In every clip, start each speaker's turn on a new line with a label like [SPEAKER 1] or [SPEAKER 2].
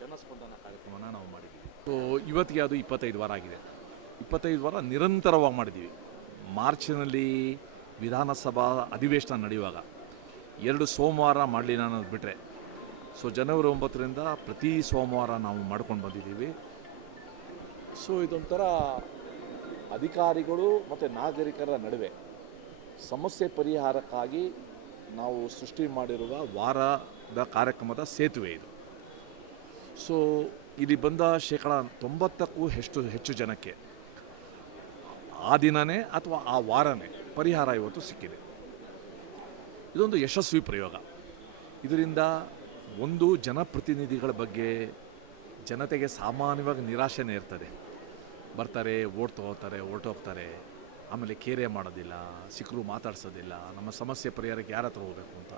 [SPEAKER 1] ಜನಸ್ಪಂದನ ಕಾರ್ಯಕ್ರಮನ ನಾವು ಮಾಡಿದ್ದೀವಿ. ಸೊ ಇವತ್ತಿಗೆ ಅದು ಇಪ್ಪತ್ತೈದು ವಾರ ಆಗಿದೆ. ಇಪ್ಪತ್ತೈದು ವಾರ ನಿರಂತರವಾಗಿ ಮಾಡಿದ್ದೀವಿ. ಮಾರ್ಚ್ನಲ್ಲಿ ವಿಧಾನಸಭಾ ಅಧಿವೇಶನ ನಡೆಯುವಾಗ ಎರಡು ಸೋಮವಾರ ಮಾಡಲಿಲ್ಲ ಅನ್ನೋದು ಬಿಟ್ಟರೆ ಸೊ ಜನವರಿ ಒಂಬತ್ತರಿಂದ ಪ್ರತಿ ಸೋಮವಾರ ನಾವು ಮಾಡ್ಕೊಂಡು ಬಂದಿದ್ದೀವಿ. ಸೊ, ಇದೊಂಥರ ಅಧಿಕಾರಿಗಳು ಮತ್ತು ನಾಗರಿಕರ ನಡುವೆ ಸಮಸ್ಯೆ ಪರಿಹಾರಕ್ಕಾಗಿ ನಾವು ಸೃಷ್ಟಿ ಮಾಡಿರುವ ವಾರದ ಕಾರ್ಯಕ್ರಮದ ಸೇತುವೆ ಇದು. ಸೊ ಇಲ್ಲಿ ಬಂದ ಶೇಕಡ ತೊಂಬತ್ತಕ್ಕೂ ಹೆಚ್ಚು ಹೆಚ್ಚು ಜನಕ್ಕೆ ಆ ದಿನವೇ ಅಥವಾ ಆ ವಾರನೇ ಪರಿಹಾರ ಇವತ್ತು ಸಿಕ್ಕಿದೆ. ಇದೊಂದು ಯಶಸ್ವಿ ಪ್ರಯೋಗ. ಇದರಿಂದ ಒಂದು ಜನಪ್ರತಿನಿಧಿಗಳ ಬಗ್ಗೆ ಜನತೆಗೆ ಸಾಮಾನ್ಯವಾಗಿ ನಿರಾಶೆನೇ ಇರ್ತದೆ. ಬರ್ತಾರೆ ಓಟ್ ತಗೋತಾರೆ ಹೋಗ್ತಾರೆ ಆಮೇಲೆ ಕೇರೆ ಮಾಡೋದಿಲ್ಲ, ಸಿಕ್ಕರು ಮಾತಾಡ್ಸೋದಿಲ್ಲ, ನಮ್ಮ ಸಮಸ್ಯೆ ಪರಿಹಾರಕ್ಕೆ ಯಾರ ಹತ್ರ ಹೋಗಬೇಕು ಅಂತ.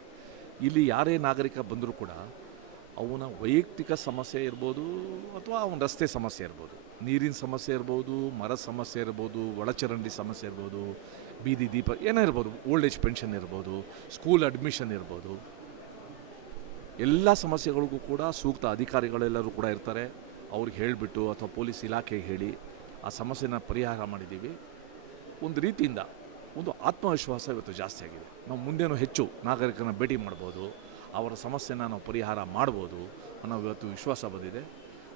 [SPEAKER 1] ಇಲ್ಲಿ ಯಾರೇ ನಾಗರಿಕ ಬಂದರೂ ಕೂಡ ಅವನ ವೈಯಕ್ತಿಕ ಸಮಸ್ಯೆ ಇರ್ಬೋದು ಅಥವಾ ಅವನ ರಸ್ತೆ ಸಮಸ್ಯೆ ಇರ್ಬೋದು. ನೀರಿನ ಸಮಸ್ಯೆ ಇರ್ಬೋದು ಮರದ ಸಮಸ್ಯೆ ಇರ್ಬೋದು, ಒಳಚರಂಡಿ ಸಮಸ್ಯೆ ಇರ್ಬೋದು, ಬೀದಿ ದೀಪ ಏನೇ ಇರ್ಬೋದು ಓಲ್ಡ್ ಏಜ್ ಪೆನ್ಷನ್ ಇರ್ಬೋದು ಸ್ಕೂಲ್ ಅಡ್ಮಿಷನ್ ಇರ್ಬೋದು. ಎಲ್ಲ ಸಮಸ್ಯೆಗಳಿಗೂ ಕೂಡ ಸೂಕ್ತ ಅಧಿಕಾರಿಗಳೆಲ್ಲರೂ ಕೂಡ ಇರ್ತಾರೆ. ಅವ್ರಿಗೆ ಹೇಳಿಬಿಟ್ಟು ಅಥವಾ ಪೊಲೀಸ್ ಇಲಾಖೆಗೆ ಹೇಳಿ ಆ ಸಮಸ್ಯೆನ ಪರಿಹಾರ ಮಾಡಿದ್ದೀವಿ. ಒಂದು ರೀತಿಯಿಂದ ಒಂದು ಆತ್ಮವಿಶ್ವಾಸ ಇವತ್ತು ಜಾಸ್ತಿ ಆಗಿದೆ. ನಾವು ಮುಂದೇನು ಹೆಚ್ಚು ನಾಗರಿಕರನ್ನ ಭೇಟಿ ಮಾಡ್ಬೋದು, ಅವರ ಸಮಸ್ಯೆನ ನಾವು ಪರಿಹಾರ ಮಾಡ್ಬೋದು ಅನ್ನೋ ಇವತ್ತು ವಿಶ್ವಾಸ ಬಂದಿದೆ.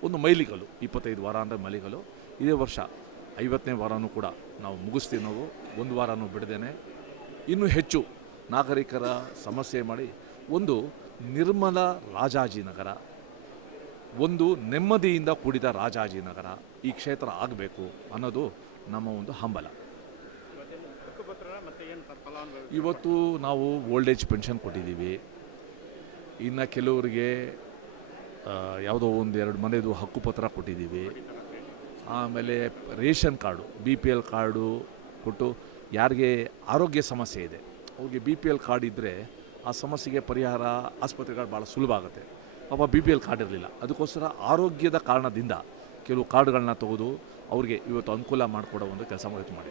[SPEAKER 1] ಒಂದು ಮೈಲಿಗಲ್ಲು, ಇಪ್ಪತ್ತೈದು ವಾರ ಅಂದರೆ ಮೈಲಿಗಲ್ಲು, ಇದೇ ವರ್ಷ ಐವತ್ತನೇ ವಾರನೂ ಕೂಡ ನಾವು ಮುಗಿಸ್ತೀವಿ ನಾವು. ಒಂದು ವಾರನೂ ಬಿಡದೇನೆ. ಇನ್ನೂ ಹೆಚ್ಚು ನಾಗರಿಕರ ಸಮಸ್ಯೆ ಮಾಡಿ, ಒಂದು ನಿರ್ಮಲ ರಾಜಾಜಿನಗರ ಒಂದು ನೆಮ್ಮದಿಯಿಂದ ಕೂಡಿದ ರಾಜಾಜಿನಗರ ಈ ಕ್ಷೇತ್ರ ಆಗಬೇಕು ಅನ್ನೋದು ನಮ್ಮ ಒಂದು ಹಂಬಲ. ಇವತ್ತು ನಾವು ಓಲ್ಡ್ ಏಜ್ ಪೆನ್ಷನ್ ಕೊಟ್ಟಿದ್ದೀವಿ. ಇನ್ನು ಕೆಲವರಿಗೆ ಯಾವುದೋ ಒಂದು ಎರಡು ಮನೆಯದು ಹಕ್ಕುಪತ್ರ ಕೊಟ್ಟಿದ್ದೀವಿ. ಆಮೇಲೆ ration card B P L card ಕೊಟ್ಟು ಯಾರಿಗೆ ಆರೋಗ್ಯ ಸಮಸ್ಯೆ ಇದೆ, ಅವ್ರಿಗೆ ಬಿ ಪಿ ಎಲ್ ಕಾರ್ಡ್ ಇದ್ದರೆ ಆ ಸಮಸ್ಯೆಗೆ ಪರಿಹಾರ ಆಸ್ಪತ್ರೆಗಳು ಭಾಳ ಸುಲಭ ಆಗುತ್ತೆ. ಪಾಪ ಬಿ ಪಿ ಎಲ್ ಕಾರ್ಡ್ ಇರಲಿಲ್ಲ. ಅದಕ್ಕೋಸ್ಕರ ಆರೋಗ್ಯದ ಕಾರಣದಿಂದ ಕೆಲವು ಕಾರ್ಡ್ಗಳನ್ನ ತೆಗೆದು, ಅವ್ರಿಗೆ ಇವತ್ತು ಅನುಕೂಲ ಮಾಡಿಕೊಡೋ ಒಂದು ಕೆಲಸ ಮಾಡಿದ್ದೀವಿ.